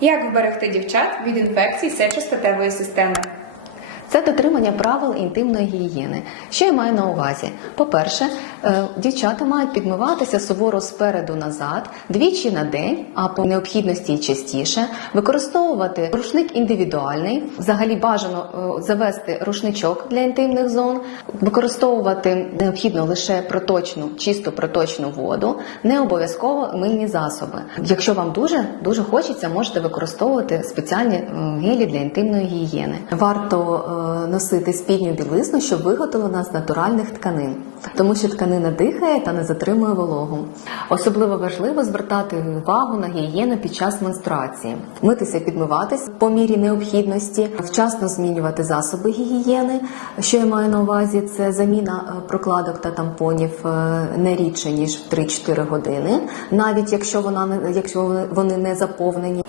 Як вберегти дівчат від інфекцій сечостатевої системи? Це дотримання правил інтимної гігієни. Що я маю на увазі? По-перше, е, дівчата мають підмиватися суворо спереду назад, двічі на день, а по необхідності частіше, використовувати рушник індивідуальний, взагалі бажано е, завести рушничок для інтимних зон, використовувати необхідно лише проточну, чисту проточну воду, не обов'язково мильні засоби. Якщо вам дуже дуже хочеться, можете використовувати спеціальні е, гелі для інтимної гігієни. Варто носити спідню білизну, що виготовлена з натуральних тканин, тому що тканина дихає та не затримує вологу. Особливо важливо звертати увагу на гігієну під час менструації, митися, підмиватись по мірі необхідності, вчасно змінювати засоби гігієни. Що я маю на увазі, це заміна е, прокладок та тампонів е, не рідше ніж в 3-4 години, навіть якщо вона якщо вони не заповнені.